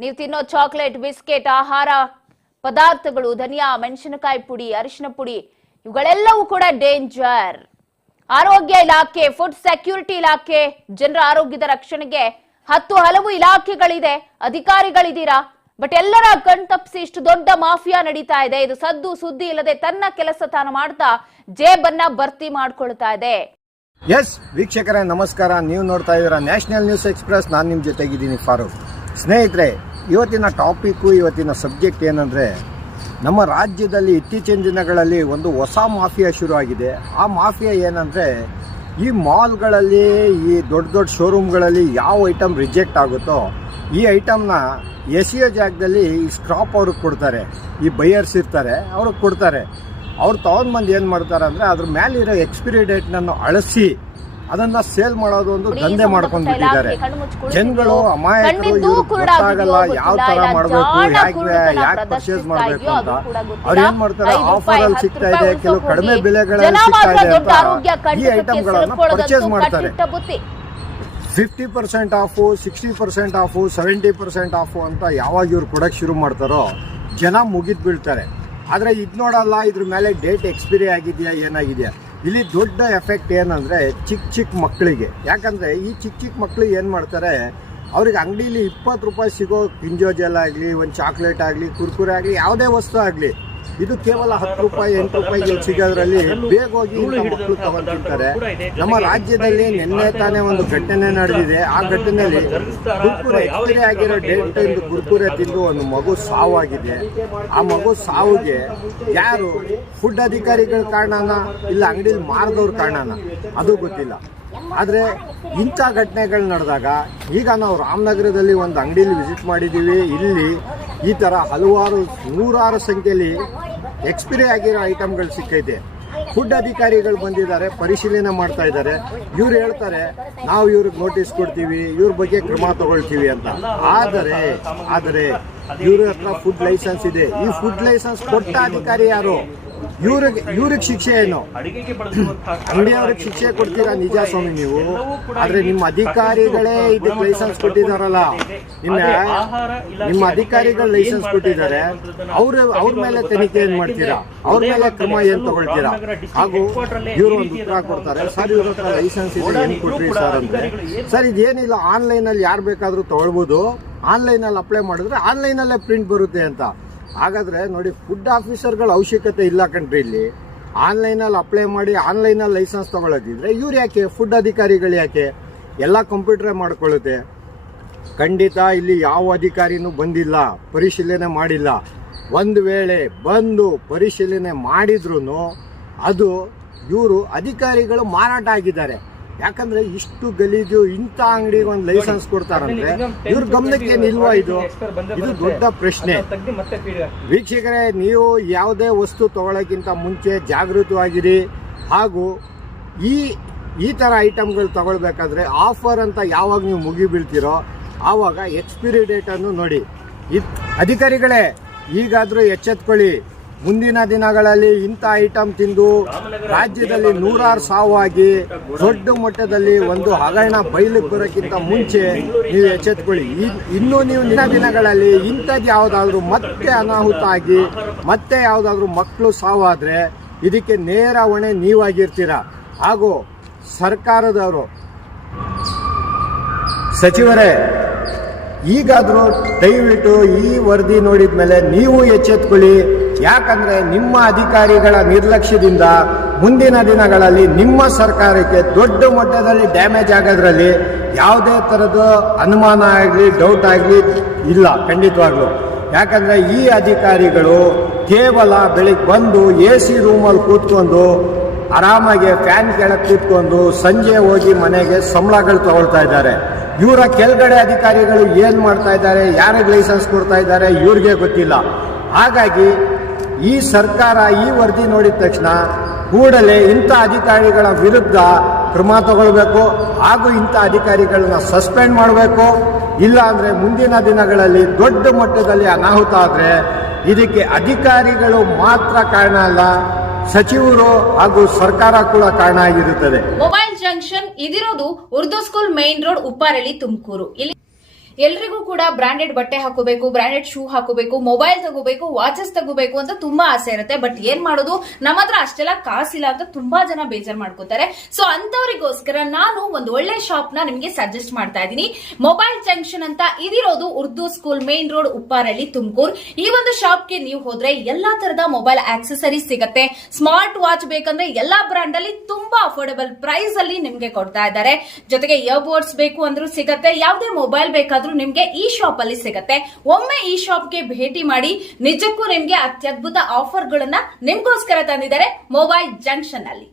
ನೀವು ತಿನ್ನೋ chocolate, biscuit, ಆಹಾರ ಪದಾರ್ಥಗಳು, ಧನಿಯಾ, ಮೆಣಸಿನಕಾಯಿ ಪುಡಿ, ಅರಿಶಿನ ಪುಡಿ ಇವುಗಳೆಲ್ಲವೂ ಕೂಡ ಡೇಂಜರ್. ಆರೋಗ್ಯ ಇಲಾಖೆ, ಫುಡ್ ಸೆಕ್ಯೂರಿಟಿ ಇಲಾಖೆ, ಜನರ ಆರೋಗ್ಯದ ರಕ್ಷಣೆಗೆ ಹಲವು ಇಲಾಖೆಗಳಿದೆ, ಅಧಿಕಾರಿಗಳಿದ್ದೀರಾ. ಬಟ್ ಎಲ್ಲರ ಕಣ್ತಪ್ಪಿಸಿ ಇಷ್ಟು ದೊಡ್ಡ ಮಾಫಿಯಾ ನಡೀತಾ ಇದೆ. ಇದು ಸದ್ದು ಸುದ್ದಿ ಇಲ್ಲದೆ ತನ್ನ ಕೆಲಸ ತಾನು ಮಾಡ್ತಾ ಜೇಬನ್ನ ಭರ್ತಿ ಮಾಡ್ಕೊಳ್ತಾ ಇದೆ. ಎಸ್ ವೀಕ್ಷಕರೇ ನಮಸ್ಕಾರ. ನೀವು ನೋಡ್ತಾ ಇದ್ದೀರಾ ನ್ಯಾಷನಲ್ ನ್ಯೂಸ್ ಎಕ್ಸ್ಪ್ರೆಸ್. ನಾನು ನಿಮ್ಮ ಜೊತೆಗಿದ್ದೀನಿ ಫಾರೂಕ್. ಸ್ನೇಹಿತರೆ, ಇವತ್ತಿನ ಟಾಪಿಕ್ಕು, ಇವತ್ತಿನ ಸಬ್ಜೆಕ್ಟ್ ಏನಂದರೆ, ನಮ್ಮ ರಾಜ್ಯದಲ್ಲಿ ಇತ್ತೀಚಿನ ದಿನಗಳಲ್ಲಿ ಒಂದು ಹೊಸ ಮಾಫಿಯಾ ಶುರುವಾಗಿದೆ. ಆ ಮಾಫಿಯಾ ಏನಂದರೆ, ಈ ಮಾಲ್ಗಳಲ್ಲಿ, ಈ ದೊಡ್ಡ ದೊಡ್ಡ ಶೋರೂಮ್ಗಳಲ್ಲಿ ಯಾವ ಐಟಮ್ ರಿಜೆಕ್ಟ್ ಆಗುತ್ತೋ ಈ ಐಟಮ್ನ ಎಸೆಯೋ ಜಾಗದಲ್ಲಿ ಈ ಸ್ಕ್ರಾಪ್ ಅವ್ರಿಗೆ ಕೊಡ್ತಾರೆ. ಈ ಬೈಯರ್ಸ್ ಇರ್ತಾರೆ, ಅವ್ರಿಗೆ ಕೊಡ್ತಾರೆ. ಅವ್ರು ತೊಗೊಂಡ್ಬಂದು ಏನು ಮಾಡ್ತಾರೆ ಅಂದರೆ, ಅದ್ರ ಮೇಲಿರೋ ಎಕ್ಸ್ಪೈರಿ ಡೇಟ್ನನ್ನು ಅಳಿಸಿ ಅದನ್ನು ಸೇಲ್ ಮಾಡೋದು ಒಂದು ದಂಧೆ ಮಾಡ್ಕೊಂಡ್ಬಿಟ್ಟಿದ್ದಾರೆ. ಜನಗಳು ಅಮಾಯಕರು, ಇವ್ರಿಗೆ ಗೊತ್ತಾಗಲ್ಲ ಯಾವ ಥರ ಮಾಡಬೇಕು, ಯಾಕೆ ಪರ್ಚೇಸ್ ಮಾಡಬೇಕು ಅಂತ. ಅವ್ರು ಏನು ಮಾಡ್ತಾರೆ, ಆಫರಲ್ಲಿ ಸಿಗ್ತಾ ಇದೆ, ಕೆಲವು ಕಡಿಮೆ ಬೆಲೆಗಳಲ್ಲಿ ಸಿಗ್ತಾ ಇದೆ ಅಂತ ಈ ಐಟಮ್ಗಳನ್ನು ಪರ್ಚೇಸ್ ಮಾಡ್ತಾರೆ. 50% ಆಫು, 60% ಆಫು, 70% ಆಫು ಅಂತ ಯಾವಾಗ ಇವ್ರು ಕೊಡೋಕ್ಕೆ ಶುರು ಮಾಡ್ತಾರೋ ಜನ ಮುಗಿದು ಬೀಳ್ತಾರೆ. ಆದರೆ ಇದು ನೋಡಲ್ಲ, ಇದ್ರ ಮೇಲೆ ಡೇಟ್ ಎಕ್ಸ್ಪೈರಿ ಆಗಿದೆಯಾ ಏನಾಗಿದೆಯಾ. ಇಲ್ಲಿ ದೊಡ್ಡ ಎಫೆಕ್ಟ್ ಏನಂದರೆ ಚಿಕ್ಕ ಮಕ್ಕಳಿಗೆ. ಯಾಕಂದರೆ ಈ ಚಿಕ್ಕ ಮಕ್ಕಳಿಗೆ ಏನು ಮಾಡ್ತಾರೆ, ಅವ್ರಿಗೆ ಅಂಗಡೀಲಿ 20 ರೂಪಾಯಿ ಸಿಗೋ ಕಿಂಜೋ ಜೆಲ್ ಆಗಲಿ, ಒಂದು ಚಾಕ್ಲೇಟ್ ಆಗಲಿ, ಕುರ್ಕುರೆ ಆಗಲಿ, ಯಾವುದೇ ವಸ್ತು ಆಗಲಿ, ಇದು ಕೇವಲ 10 ರೂಪಾಯಿ 8 ರೂಪಾಯಿಗೆ ಸಿಗೋದ್ರಲ್ಲಿ ಬೇಗ ಹೋಗಿ ಇಂಥ ಮಕ್ಕಳು ತಗೊಂಡು ತಿಂತಾರೆ. ನಮ್ಮ ರಾಜ್ಯದಲ್ಲಿ ನಿನ್ನೆ ತಾನೇ ಒಂದು ಘಟನೆ ನಡೆದಿದೆ. ಆ ಘಟನೆಯಲ್ಲಿ ಕುರ್ಕುರೆ ಎಕ್ಸ್ಪೈರಿ ಆಗಿರೋ ಡೇಟ್ ಇಂದು ಕುರ್ಕುರೆ ತಿಂದು ಒಂದು ಮಗು ಸಾವಾಗಿದೆ. ಆ ಮಗು ಸಾವಿಗೆ ಯಾರು, ಫುಡ್ ಅಧಿಕಾರಿಗಳ ಕಾರಣನ ಇಲ್ಲ ಅಂಗಡಿಲಿ ಮಾರಿದವ್ರ ಕಾರಣನ ಅದು ಗೊತ್ತಿಲ್ಲ. ಆದರೆ ಇಂಥ ಘಟನೆಗಳು ನಡೆದಾಗ, ಈಗ ನಾವು ರಾಮನಗರದಲ್ಲಿ ಒಂದು ಅಂಗಡಿಲಿ ವಿಸಿಟ್ ಮಾಡಿದ್ದೀವಿ. ಇಲ್ಲಿ ಈ ಥರ ಹಲವಾರು ನೂರಾರು ಸಂಖ್ಯೆಯಲ್ಲಿ ಎಕ್ಸ್ಪೈರಿ ಆಗಿರೋ ಐಟಮ್ಗಳು ಸಿಕ್ಕೈತೆ. ಫುಡ್ ಅಧಿಕಾರಿಗಳು ಬಂದಿದ್ದಾರೆ, ಪರಿಶೀಲನೆ ಮಾಡ್ತಾ ಇದ್ದಾರೆ. ಇವ್ರು ಹೇಳ್ತಾರೆ, ನಾವು ಇವ್ರಿಗೆ ನೋಟಿಸ್ ಕೊಡ್ತೀವಿ, ಇವ್ರ ಬಗ್ಗೆ ಕ್ರಮ ತಗೊಳ್ತೀವಿ ಅಂತ. ಆದರೆ ಇವ್ರ ಹತ್ರ ಫುಡ್ ಲೈಸೆನ್ಸ್ ಇದೆ. ಈ ಫುಡ್ ಲೈಸೆನ್ಸ್ ಕೊಟ್ಟ ಅಧಿಕಾರಿ ಯಾರು? ಇವ್ರಿಗೆ ಶಿಕ್ಷೆ ಏನು? ಅಂಗಡಿಯವ್ರಿಗೆ ಶಿಕ್ಷೆ ಕೊಡ್ತೀರಾ ನಿಜ ಸ್ವಾಮಿ ನೀವು. ಆದ್ರೆ ನಿಮ್ಮ ಅಧಿಕಾರಿಗಳೇ ಇದಕ್ಕೆ ಲೈಸೆನ್ಸ್ ಕೊಟ್ಟಿದಾರಲ್ಲ, ನಿಮ್ಮ ಅಧಿಕಾರಿಗಳು ಲೈಸೆನ್ಸ್ ಕೊಟ್ಟಿದ್ದಾರೆ, ಅವ್ರ ಮೇಲೆ ತನಿಖೆ ಏನ್ ಮಾಡ್ತೀರಾ? ಅವ್ರ ಮೇಲೆ ಕ್ರಮ ಏನ್ ತಗೊಳ್ತೀರಾ? ಹಾಗೂ ಇವರು ಒಂದು ಉತ್ತರ ಕೊಡ್ತಾರೆ, ಸರ್ ಇವ್ರ ಹತ್ರ ಲೈಸೆನ್ಸ್ ಇದೆ, ಏನ್ ಕೊಟ್ರಿ ಸರ್ ಅಂದ್ರೆ, ಸರ್ ಇದೇನಿಲ್ಲ, ಆನ್ಲೈನ್ ಅಲ್ಲಿ ಯಾರು ಬೇಕಾದ್ರೂ ತಗೊಳ್ಬೋದು, ಆನ್ಲೈನ್ ಅಲ್ಲಿ ಅಪ್ಲೈ ಮಾಡಿದ್ರೆ ಆನ್ಲೈನ್ ಅಲ್ಲೇ ಪ್ರಿಂಟ್ ಬರುತ್ತೆ ಅಂತ. ಹಾಗಾದ್ರೆ ನೋಡಿ, ಫುಡ್ ಆಫೀಸರ್ಗಳ ಅವಶ್ಯಕತೆ ಇಲ್ಲ ಕಣ್ರಿ. ಇಲ್ಲಿ ಆನ್ಲೈನಲ್ಲಿ ಅಪ್ಲೈ ಮಾಡಿ ಆನ್ಲೈನಲ್ಲಿ ಲೈಸೆನ್ಸ್ ತಗೊಳ್ಳೋದಿದ್ರೆ ಇವ್ರು ಯಾಕೆ, ಫುಡ್ ಅಧಿಕಾರಿಗಳು ಯಾಕೆ? ಎಲ್ಲ ಕಂಪ್ಯೂಟರೇ ಮಾಡ್ಕೊಳ್ಳುತ್ತೆ. ಖಂಡಿತ ಇಲ್ಲಿ ಯಾವ ಅಧಿಕಾರಿನೂ ಬಂದಿಲ್ಲ, ಪರಿಶೀಲನೆ ಮಾಡಿಲ್ಲ. ಒಂದು ವೇಳೆ ಬಂದು ಪರಿಶೀಲನೆ ಮಾಡಿದ್ರು ಅದು ಇವರು ಅಧಿಕಾರಿಗಳು ಮಾರಾಟ ಆಗಿದ್ದಾರೆ. ಯಾಕಂದ್ರೆ ಇಷ್ಟು ಗಲೀಜು ಇಂಥ ಅಂಗಡಿಗೆ ಒಂದು ಲೈಸೆನ್ಸ್ ಕೊಡ್ತಾರಂದ್ರೆ ಇವ್ರ ಗಮನಕ್ಕೆ ಏನಿಲ್ವಾ? ಇದು ದೊಡ್ಡ ಪ್ರಶ್ನೆ. ವೀಕ್ಷಕರೇ, ನೀವು ಯಾವುದೇ ವಸ್ತು ತಗೊಳ್ಳೋಕ್ಕಿಂತ ಮುಂಚೆ ಜಾಗೃತವಾಗಿರಿ. ಹಾಗೂ ಈ ಥರ ಐಟಮ್ಗಳು ತಗೊಳ್ಬೇಕಾದ್ರೆ ಆಫರ್ ಅಂತ ಯಾವಾಗ ನೀವು ಮುಗಿಬೀಳ್ತೀರೋ ಆವಾಗ ಎಕ್ಸ್ಪೈರಿ ಡೇಟನ್ನು ನೋಡಿ. ಅಧಿಕಾರಿಗಳೇ, ಈಗಾದರೂ ಎಚ್ಚೆತ್ಕೊಳ್ಳಿ. ಮುಂದಿನ ದಿನಗಳಲ್ಲಿ ಇಂಥ ಐಟಮ್ ತಿಂದು ರಾಜ್ಯದಲ್ಲಿ ನೂರಾರು ಸಾವಾಗಿ ದೊಡ್ಡ ಮಟ್ಟದಲ್ಲಿ ಒಂದು ಹಗರಣ ಬಯಲಿಗೆ ಬರೋಕ್ಕಿಂತ ಮುಂಚೆ ನೀವು ಎಚ್ಚೆತ್ಕೊಳ್ಳಿ. ಇನ್ನೂ ನೀವು ದಿನಗಳಲ್ಲಿ ಇಂಥದ್ದು ಯಾವುದಾದ್ರೂ ಮತ್ತೆ ಅನಾಹುತ ಆಗಿ ಮತ್ತೆ ಯಾವುದಾದ್ರೂ ಮಕ್ಕಳು ಸಾವಾದರೆ ಇದಕ್ಕೆ ನೇರ ಹೊಣೆ ನೀವಾಗಿರ್ತೀರ. ಹಾಗೂ ಸರ್ಕಾರದವರು, ಸಚಿವರೇ, ಈಗಾದರೂ ದಯವಿಟ್ಟು ಈ ವರದಿ ನೋಡಿದ ಮೇಲೆ ನೀವು ಎಚ್ಚೆತ್ಕೊಳ್ಳಿ. ಯಾಕಂದ್ರೆ ನಿಮ್ಮ ಅಧಿಕಾರಿಗಳ ನಿರ್ಲಕ್ಷ್ಯದಿಂದ ಮುಂದಿನ ದಿನಗಳಲ್ಲಿ ನಿಮ್ಮ ಸರ್ಕಾರಕ್ಕೆ ದೊಡ್ಡ ಮಟ್ಟದಲ್ಲಿ ಡ್ಯಾಮೇಜ್ ಆಗೋದ್ರಲ್ಲಿ ಯಾವುದೇ ಥರದ ಅನುಮಾನ ಆಗಲಿ, ಡೌಟ್ ಆಗಲಿ ಇಲ್ಲ ಖಂಡಿತವಾಗ್ಲೂ. ಯಾಕಂದ್ರೆ ಈ ಅಧಿಕಾರಿಗಳು ಕೇವಲ ಬೆಳಿಗ್ಗೆ ಬಂದು AC ರೂಮಲ್ಲಿ ಕೂತ್ಕೊಂಡು ಆರಾಮಾಗಿ ಫ್ಯಾನ್ ಕೆಳಗೆ ಕೂತ್ಕೊಂಡು ಸಂಜೆ ಹೋಗಿ ಮನೆಗೆ ಸಂಬಳಗಳು ತಗೊಳ್ತಾ ಇದ್ದಾರೆ. ಇವರ ಕೆಳಗಡೆ ಅಧಿಕಾರಿಗಳು ಏನು ಮಾಡ್ತಾ ಇದ್ದಾರೆ, ಯಾರಿಗೆ ಲೈಸೆನ್ಸ್ ಕೊಡ್ತಾ ಇದ್ದಾರೆ, ಇವ್ರಿಗೆ ಗೊತ್ತಿಲ್ಲ. ಹಾಗಾಗಿ ಈ ಸರ್ಕಾರ ಈ ವರದಿ ನೋಡಿದ ತಕ್ಷಣ ಕೂಡಲೇ ಇಂಥ ಅಧಿಕಾರಿಗಳ ವಿರುದ್ಧ ಕ್ರಮ ತಗೊಳ್ಬೇಕು. ಹಾಗೂ ಇಂಥ ಅಧಿಕಾರಿಗಳನ್ನ ಸಸ್ಪೆಂಡ್ ಮಾಡಬೇಕು. ಇಲ್ಲ ಅಂದರೆ ಮುಂದಿನ ದಿನಗಳಲ್ಲಿ ದೊಡ್ಡ ಮಟ್ಟದಲ್ಲಿ ಅನಾಹುತ ಆದರೆ ಇದಕ್ಕೆ ಅಧಿಕಾರಿಗಳು ಮಾತ್ರ ಕಾರಣ ಅಲ್ಲ, ಸಚಿವರು ಹಾಗೂ ಸರ್ಕಾರ ಕೂಡ ಕಾರಣ ಆಗಿರುತ್ತದೆ. ಮೊಬೈಲ್ ಜಂಕ್ಷನ್ ಇದಿರೋದು Urdu school main road, Upparahalli, Tumakuru. ಎಲ್ರಿಗೂ ಕೂಡ ಬ್ರಾಂಡೆಡ್ ಬಟ್ಟೆ ಹಾಕೋಬೇಕು, ಬ್ರಾಂಡೆಡ್ ಶೂ ಹಾಕೋಬೇಕು, ಮೊಬೈಲ್ ತಗೋಬೇಕು, ವಾಚಸ್ ತಗೋಬೇಕು ಅಂತ ತುಂಬಾ ಆಸೆ ಇರುತ್ತೆ. ಬಟ್ ಏನ್ ಮಾಡೋದು, ನಮ್ಮ ಹತ್ರ ಅಷ್ಟೆಲ್ಲ ಕಾಸಿಲ್ಲ ಅಂತ ತುಂಬಾ ಜನ ಬೇಜಾರ್ ಮಾಡ್ಕೋತಾರೆ. ಸೊ ಅಂತವರಿಗೋಸ್ಕರ ನಾನು ಒಂದು ಒಳ್ಳೆ ಶಾಪ್ ನ ನಿಮ್ಗೆ ಸಜೆಸ್ಟ್ ಮಾಡ್ತಾ ಇದ್ದೀನಿ. ಮೊಬೈಲ್ ಜಂಕ್ಷನ್ ಅಂತ ಇದಿರೋದು Urdu school main road, Upparahalli, Tumakuru. ಈ ಒಂದು ಶಾಪ್ಗೆ ನೀವು ಹೋದ್ರೆ ಎಲ್ಲಾ ತರದ ಮೊಬೈಲ್ ಆಕ್ಸೆಸರೀಸ್ ಸಿಗತ್ತೆ. ಸ್ಮಾರ್ಟ್ ವಾಚ್ ಬೇಕಂದ್ರೆ ಎಲ್ಲಾ ಬ್ರಾಂಡ್ ಅಲ್ಲಿ ತುಂಬಾ ಅಫೋರ್ಡಬಲ್ ಪ್ರೈಸ್ ಅಲ್ಲಿ ನಿಮ್ಗೆ ಕೊಡ್ತಾ ಇದ್ದಾರೆ. ಜೊತೆಗೆ ಇಯರ್ಬೋರ್ಡ್ಸ್ ಬೇಕು ಅಂದ್ರೂ ಸಿಗತ್ತೆ. ಯಾವುದೇ ಮೊಬೈಲ್ ಬೇಕಾದ್ರೂ ನಿಮ್ಗೆ ಈ ಶಾಪ್ ಅಲ್ಲಿ ಸಿಗತ್ತೆ. ಒಮ್ಮೆ ಈ ಶಾಪ್ಗೆ ಭೇಟಿ ಮಾಡಿ. ನಿಜಕ್ಕೂ ನಿಮ್ಗೆ ಅತ್ಯದ್ಭುತ ಆಫರ್ಗಳನ್ನ ನಿಮ್ಗೋಸ್ಕರ ತಂದಿದ್ದಾರೆ ಮೊಬೈಲ್ ಜಂಕ್ಷನ್ ಅಲ್ಲಿ.